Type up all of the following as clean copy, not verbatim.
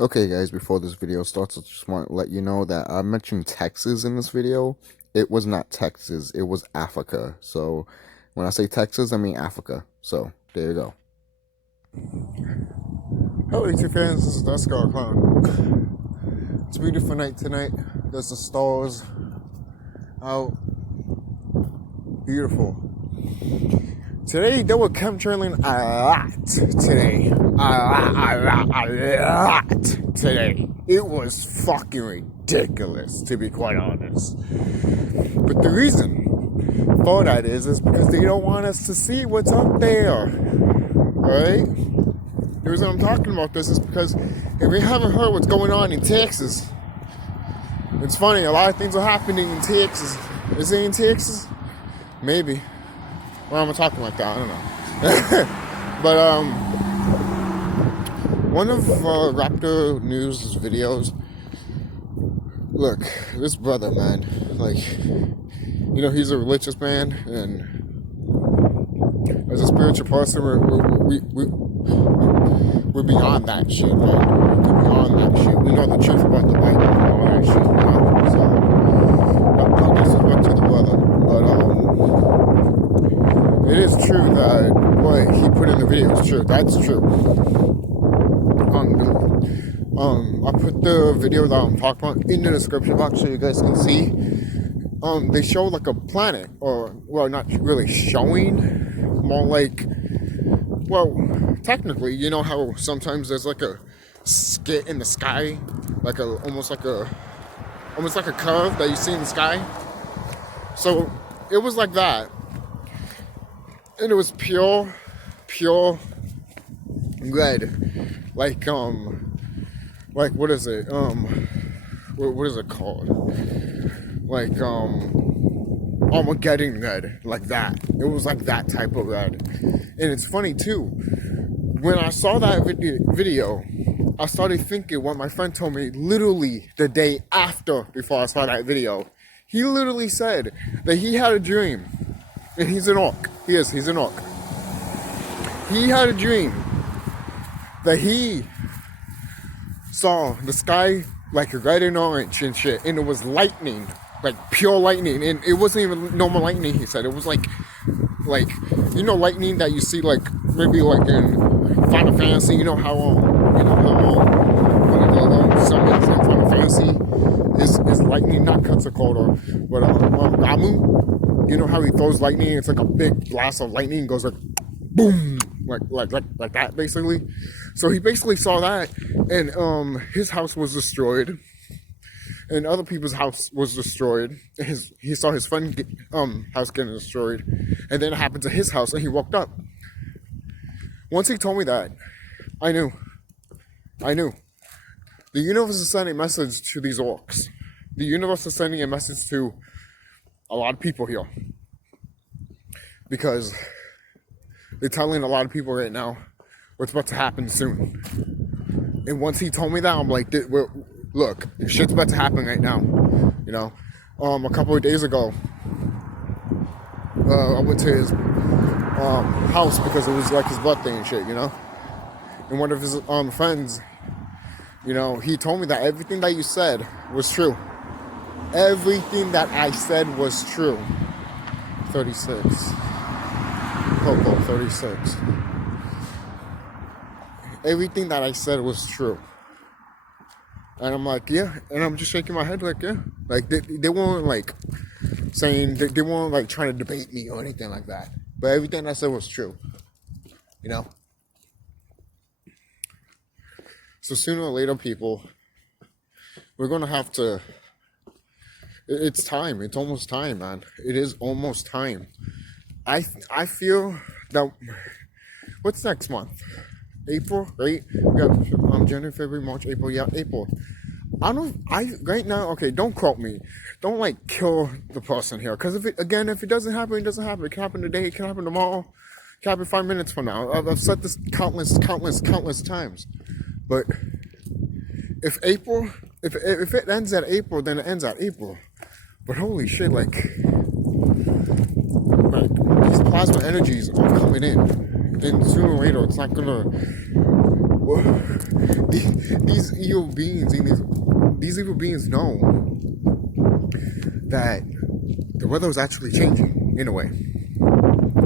Okay guys, before this video starts, I just want to let you know that I mentioned Texas in this video. It was not Texas, it was Africa. So when I say Texas, I mean Africa. So there you go. Hello YouTube fans, this is TheSkullKlown. It's a beautiful night tonight. There's the stars out. Beautiful. Today they were chemtrailing a lot today. A lot today. It was fucking ridiculous, to be quite honest. But the reason for that is because they don't want us to see what's up there. Alright? The reason I'm talking about this is because if you haven't heard what's going on in Texas, it's funny, a lot of things are happening in Texas. Is it in Texas? Maybe. Why am I talking like that? I don't know. But one of Raptor News' videos, look, this brother, man, like, you know, he's a religious man, and as a spiritual person, we're beyond that shit, right? We're beyond that shit. We know the truth about the Bible and all that shit, you know? So, no disrespect to the brother, but, it is true that what he put in the video is true. That's true. I put the video that I'm talking about in the description box so you guys can see. They show like a planet, or, well, not really showing, more like, well, technically, you know how sometimes there's like a skit in the sky, like almost like a curve that you see in the sky. So it was like that. And it was pure red, like what is it? What is it called? Like Armageddon red, like that. It was like that type of red. And it's funny too. When I saw that video, I started thinking what my friend told me literally the day after, before I saw that video. He literally said that he had a dream. And he's an orc. He's an orc. He had a dream that he saw the sky like red and orange and shit, and it was lightning, like pure lightning, and it wasn't even normal lightning. He said it was like you know, lightning that you see like maybe like in Final Fantasy. You know how one of the summons in Final Fantasy is lightning, not Quetzalcoatl, but Ramu. You know how he throws lightning? It's like a big blast of lightning, and goes like boom, like that basically. So he basically saw that, and his house was destroyed, and other people's house was destroyed. He saw his friend house getting destroyed, and then it happened to his house, and he woke up. Once he told me that, I knew. The universe is sending a message to these orcs. The universe is sending a message to a lot of people here, because they're telling a lot of people right now what's about to happen soon. And once he told me that, I'm like, look, shit's about to happen right now. You know, a couple of days ago, I went to his house because it was like his birthday and shit, you know. And one of his friends, you know, he told me that everything that you said was true. Everything that I said was true. 36. Coco, 36. Everything that I said was true. And I'm like, yeah. And I'm just shaking my head like, yeah. Like, they weren't like saying, they weren't like trying to debate me or anything like that. But everything I said was true. You know? So sooner or later, people, we're going to have to, it's time. It's almost time, man. It is almost time. I feel that, what's next month? April, right? Yeah, January, February, March, April. Yeah, April. Right now, okay, don't quote me. Don't, like, kill the person here. Because if it doesn't happen, it doesn't happen. It can happen today, it can happen tomorrow. It can happen 5 minutes from now. I've said this countless times. But if it ends at April, then it ends at April. But holy shit, like these plasma energies are coming in. And sooner or later, it's not gonna... The these evil beings, these evil beings know that the weather is actually changing in a way.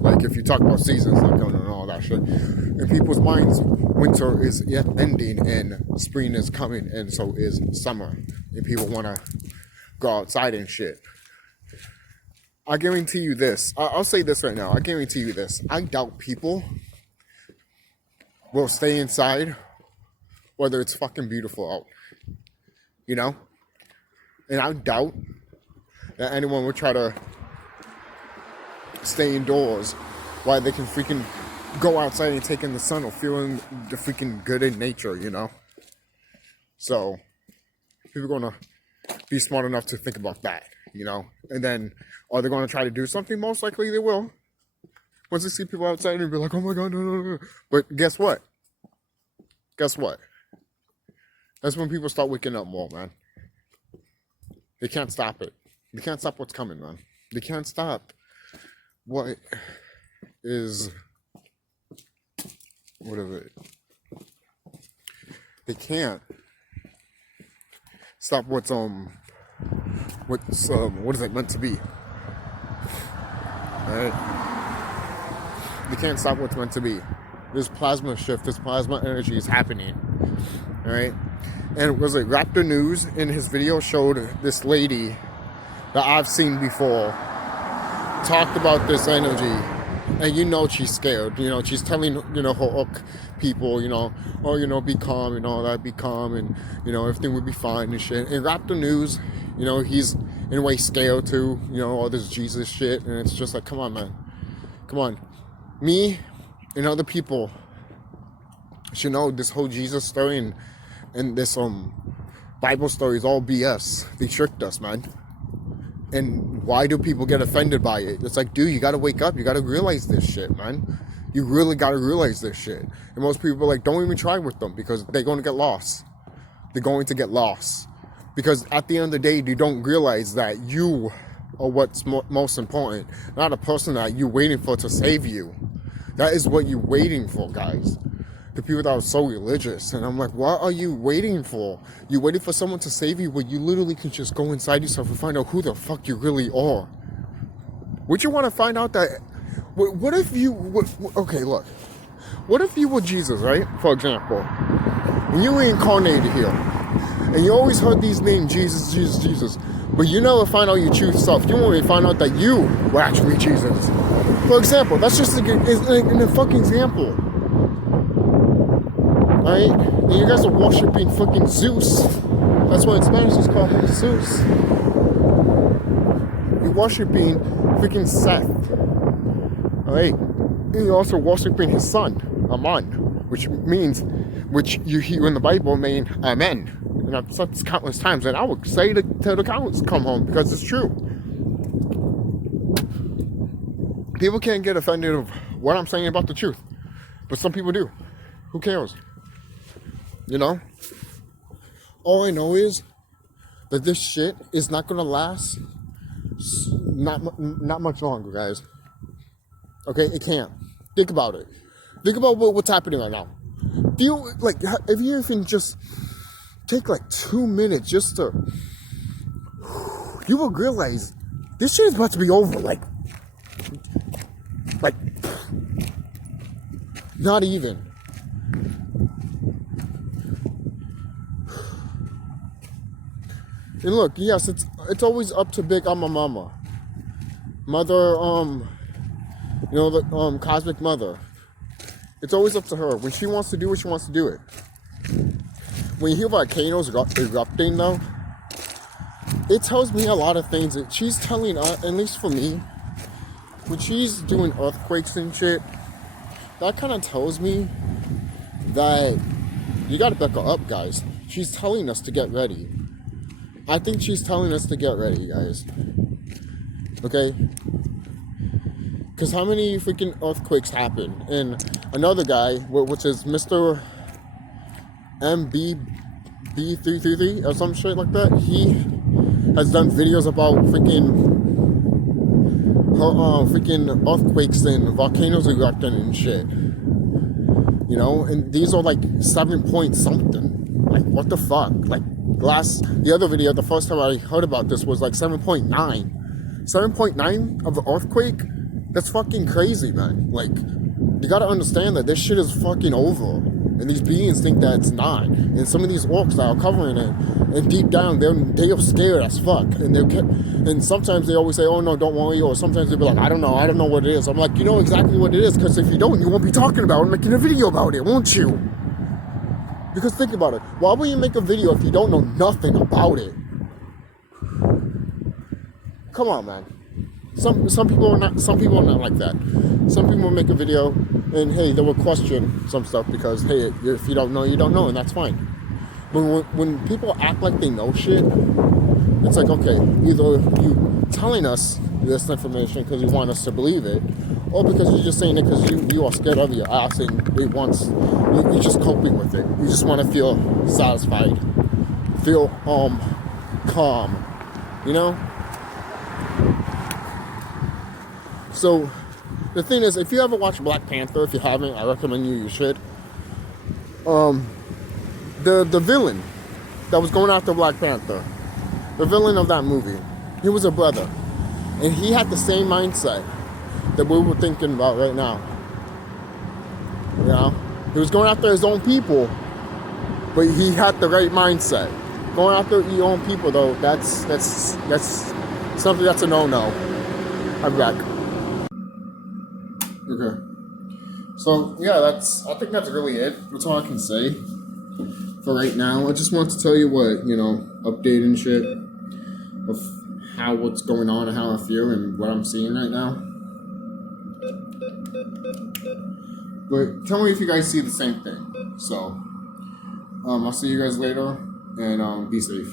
Like if you talk about seasons like and all that shit, in people's minds, winter is yet ending and spring is coming, and so is summer. And people want to go outside and shit. I guarantee you this. I'll say this right now. I guarantee you this. I doubt people will stay inside whether it's fucking beautiful out. You know? And I doubt that anyone would try to stay indoors while they can freaking go outside and take in the sun or feeling the freaking good in nature, you know? So, people are going to be smart enough to think about that, you know? And then, are they going to try to do something? Most likely they will. Once they see people outside and be like, oh my god, no. But guess what? Guess what? That's when people start waking up more, man. They can't stop it. They can't stop what's coming, man. They can't stop what is they can't stop what's what is it meant to be. Alright? They can't stop what's meant to be. This plasma shift, this plasma energy is happening. Alright? And was it Raptor News in his video showed this lady that I've seen before talked about this energy, and you know she's scared. You know, she's telling, you know, her people, you know, oh, you know, be calm and all that, be calm, and, you know, everything will be fine and shit. And Raptor News, you know, he's in a way scared too, you know, all this Jesus shit, and it's just like, come on, man. Come on. Me and other people should know this whole Jesus story and this Bible story is all BS. They tricked us, man. And why do people get offended by it? It's like, dude, you gotta wake up. You gotta realize this shit, man. You really gotta realize this shit. And most people are like, don't even try with them because they're going to get lost. They're going to get lost. Because at the end of the day, you don't realize that you are what's most important. Not a person that you're waiting for to save you. That is what you're waiting for, guys. The people that are so religious. And I'm like, what are you waiting for? You're waiting for someone to save you when you literally can just go inside yourself and find out who the fuck you really are. Would you want to find out that... What if you... okay, look. What if you were Jesus, right? For example. When you were incarnated here. And you always heard these names, Jesus, Jesus, Jesus. But you never find out your true self. You won't even find out that you were actually Jesus. For example, that's just a fucking example. Alright? And you guys are worshipping fucking Zeus. That's why in Spanish it's called Zeus. You're worshipping freaking Seth. Alright? And you're also worshipping his son, Aman. Which you hear in the Bible mean Amen. And I've said this countless times, and I would say till the cows come home because it's true. People can't get offended of what I'm saying about the truth. But some people do. Who cares? You know? All I know is that this shit is not gonna last not much longer, guys. Okay? It can't. Think about it. Think about what's happening right now. If you even just take like 2 minutes just to... You will realize this shit is about to be over. Like, not even. And look, yes, it's always up to Big Mama. Mother, you know, the cosmic mother. It's always up to her. When she wants to do it, she wants to do it. When you hear volcanoes erupting, though, it tells me a lot of things. She's telling us, at least for me, when she's doing earthquakes and shit, that kind of tells me that you gotta back her up, guys. She's telling us to get ready. I think she's telling us to get ready, guys. Okay? Because how many freaking earthquakes happen? And another guy, which is Mr. MBB333 or some shit like that, he has done videos about freaking earthquakes and volcanoes erupting and shit. You know, and these are like 7 point something. Like what the fuck? Like, the other video, the first time I heard about this was like 7.9. 7.9 of an earthquake? That's fucking crazy, man. Like, you gotta understand that this shit is fucking over. And these beings think that it's not. And some of these orcs that are covering it, and deep down, they're scared as fuck. And sometimes they always say, oh no, don't worry. Or sometimes they'll be like, I don't know what it is. I'm like, you know exactly what it is, because if you don't, you won't be talking about it and making a video about it, won't you? Because think about it. Why would you make a video if you don't know nothing about it? Come on, man. Some people are not like that. Some people make a video and hey, they will question some stuff because hey, if you don't know, you don't know, and that's fine. But when people act like they know shit, it's like, okay, either you telling us this information because you want us to believe it, or because you're just saying it because you are scared of your ass and you're just coping with it. You just want to feel satisfied, feel calm, you know? So, the thing is, if you ever watch Black Panther, if you haven't, I recommend you should. The villain that was going after Black Panther, the villain of that movie, he was a brother. And he had the same mindset that we were thinking about right now. You know? He was going after his own people, but he had the right mindset. Going after your own people, though, that's something that's a no-no. I'm back. Okay. So, yeah, I think that's really it. That's all I can say for right now. I just want to tell you what, update and shit of what's going on and how I feel and what I'm seeing right now. But tell me if you guys see the same thing. So, I'll see you guys later, and be safe.